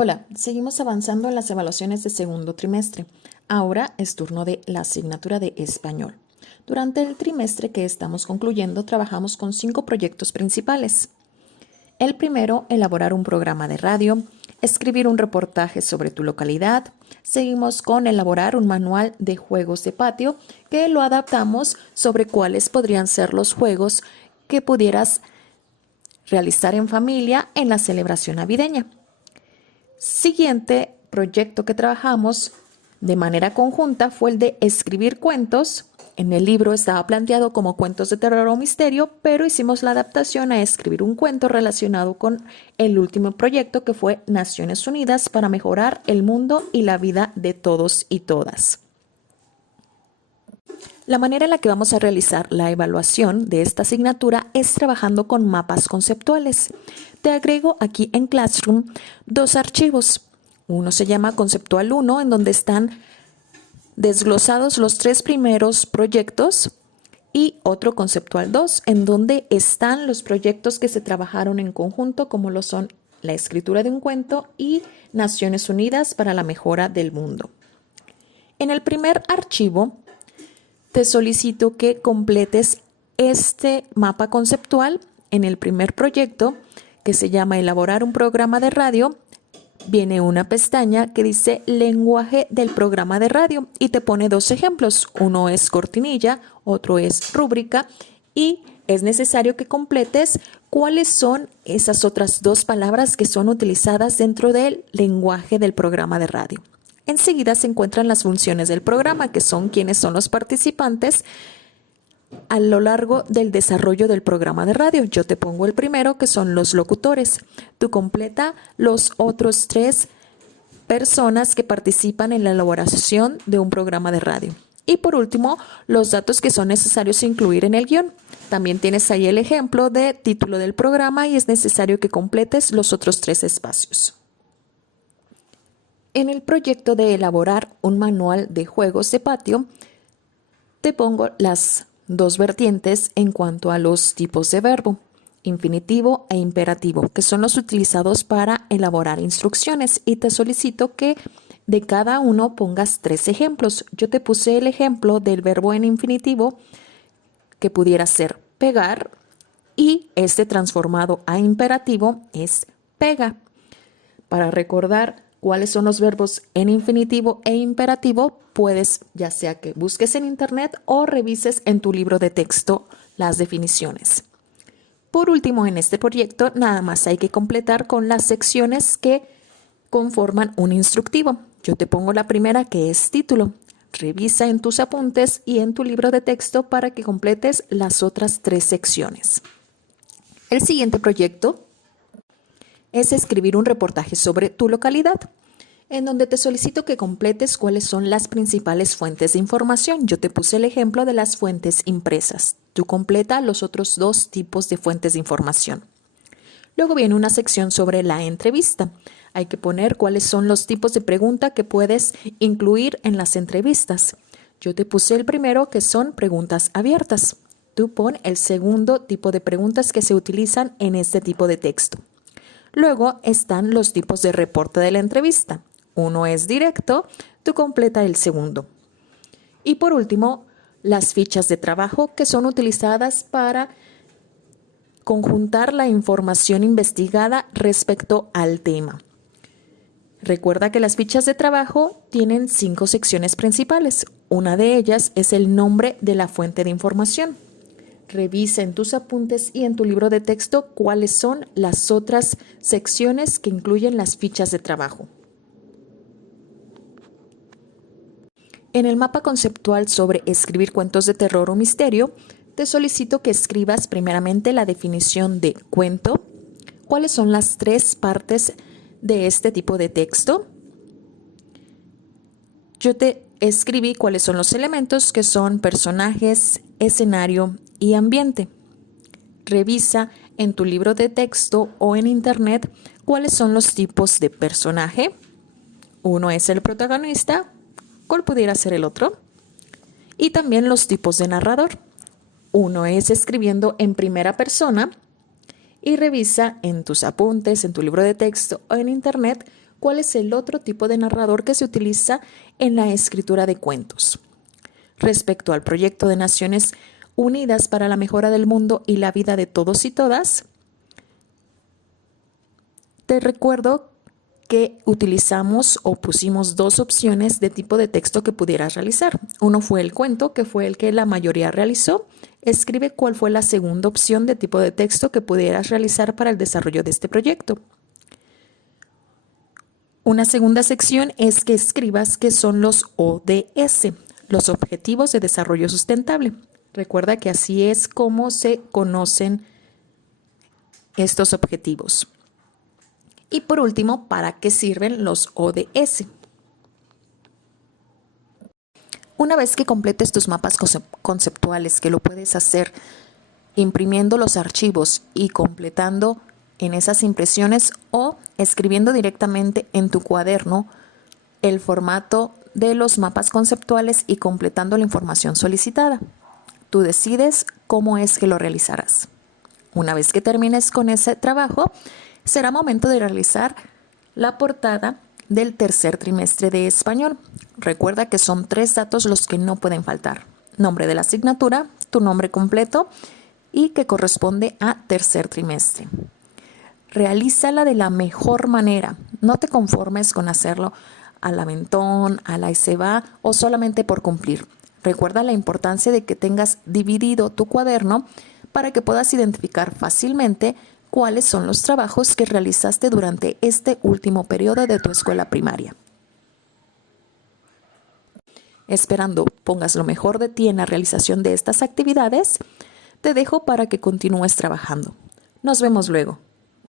Hola, seguimos avanzando en las evaluaciones de segundo trimestre. Ahora es turno de la asignatura de español. Durante el trimestre que estamos concluyendo, trabajamos con 5 proyectos principales. El primero, elaborar un programa de radio, escribir un reportaje sobre tu localidad. Seguimos con elaborar un manual de juegos de patio que lo adaptamos sobre cuáles podrían ser los juegos que pudieras realizar en familia en la celebración navideña. Siguiente proyecto que trabajamos de manera conjunta fue el de escribir cuentos. En el libro estaba planteado como cuentos de terror o misterio, pero hicimos la adaptación a escribir un cuento relacionado con el último proyecto que fue Naciones Unidas para mejorar el mundo y la vida de todos y todas. La manera en la que vamos a realizar la evaluación de esta asignatura es trabajando con mapas conceptuales. Te agrego aquí en Classroom 2 archivos. Uno se llama Conceptual 1, en donde están desglosados los 3 primeros proyectos, y otro Conceptual 2, en donde están los proyectos que se trabajaron en conjunto, como lo son la escritura de un cuento y Naciones Unidas para la mejora del mundo. En el primer archivo, te solicito que completes este mapa conceptual. En el primer proyecto, que se llama Elaborar un programa de radio, viene una pestaña que dice Lenguaje del programa de radio y te pone 2 ejemplos. Uno es cortinilla, otro es rúbrica, y es necesario que completes cuáles son esas otras 2 palabras que son utilizadas dentro del lenguaje del programa de radio. Enseguida se encuentran las funciones del programa, que son quiénes son los participantes a lo largo del desarrollo del programa de radio. Yo te pongo el primero, que son los locutores. Tú completa los otros 3 personas que participan en la elaboración de un programa de radio. Y por último, los datos que son necesarios incluir en el guión. También tienes ahí el ejemplo de título del programa y es necesario que completes los otros 3 espacios. En el proyecto de elaborar un manual de juegos de patio, te pongo las 2 vertientes en cuanto a los tipos de verbo, infinitivo e imperativo, que son los utilizados para elaborar instrucciones, y te solicito que de cada uno pongas 3 ejemplos. Yo te puse el ejemplo del verbo en infinitivo, que pudiera ser pegar, y este transformado a imperativo es pega. Para recordar cuáles son los verbos en infinitivo e imperativo, puedes ya sea que busques en internet o revises en tu libro de texto las definiciones. Por último, en este proyecto nada más hay que completar con las secciones que conforman un instructivo. Yo te pongo la primera, que es título. Revisa en tus apuntes y en tu libro de texto para que completes las otras 3 secciones. El siguiente proyecto es escribir un reportaje sobre tu localidad, en donde te solicito que completes cuáles son las principales fuentes de información. Yo te puse el ejemplo de las fuentes impresas. Tú completa los otros 2 tipos de fuentes de información. Luego viene una sección sobre la entrevista. Hay que poner cuáles son los tipos de pregunta que puedes incluir en las entrevistas. Yo te puse el primero, que son preguntas abiertas. Tú pon el segundo tipo de preguntas que se utilizan en este tipo de texto. Luego están los tipos de reporte de la entrevista. Uno es directo, tú completa el segundo. Y por último, las fichas de trabajo, que son utilizadas para conjuntar la información investigada respecto al tema. Recuerda que las fichas de trabajo tienen 5 secciones principales. Una de ellas es el nombre de la fuente de información. Revisa en tus apuntes y en tu libro de texto cuáles son las otras secciones que incluyen las fichas de trabajo. En el mapa conceptual sobre escribir cuentos de terror o misterio, te solicito que escribas primeramente la definición de cuento, cuáles son las 3 partes de este tipo de texto. Yo te escribí cuáles son los elementos, que son personajes, escenario y ambiente. Revisa en tu libro de texto o en internet cuáles son los tipos de personaje. Uno es el protagonista, ¿cuál pudiera ser el otro? Y también los tipos de narrador. Uno es escribiendo en primera persona, y revisa en tus apuntes, en tu libro de texto o en internet ¿Cuál es el otro tipo de narrador que se utiliza en la escritura de cuentos? Respecto al proyecto de Naciones Unidas para la mejora del mundo y la vida de todos y todas, te recuerdo que utilizamos o pusimos dos opciones de tipo de texto que pudieras realizar. Uno fue el cuento, que fue el que la mayoría realizó. Escribe cuál fue la segunda opción de tipo de texto que pudieras realizar para el desarrollo de este proyecto. Una segunda sección es que escribas qué son los ODS, los Objetivos de Desarrollo Sustentable. Recuerda que así es como se conocen estos objetivos. Y por último, ¿para qué sirven los ODS? Una vez que completes tus mapas conceptuales, que lo puedes hacer imprimiendo los archivos y completando en esas impresiones o escribiendo directamente en tu cuaderno el formato de los mapas conceptuales y completando la información solicitada. Tú decides cómo es que lo realizarás. Una vez que termines con ese trabajo, será momento de realizar la portada del tercer trimestre de español. Recuerda que son 3 datos los que no pueden faltar: nombre de la asignatura, tu nombre completo y que corresponde a tercer trimestre. Realízala de la mejor manera. No te conformes con hacerlo al aventón, a la y se va o solamente por cumplir. Recuerda la importancia de que tengas dividido tu cuaderno para que puedas identificar fácilmente cuáles son los trabajos que realizaste durante este último periodo de tu escuela primaria. Esperando pongas lo mejor de ti en la realización de estas actividades, te dejo para que continúes trabajando. Nos vemos luego.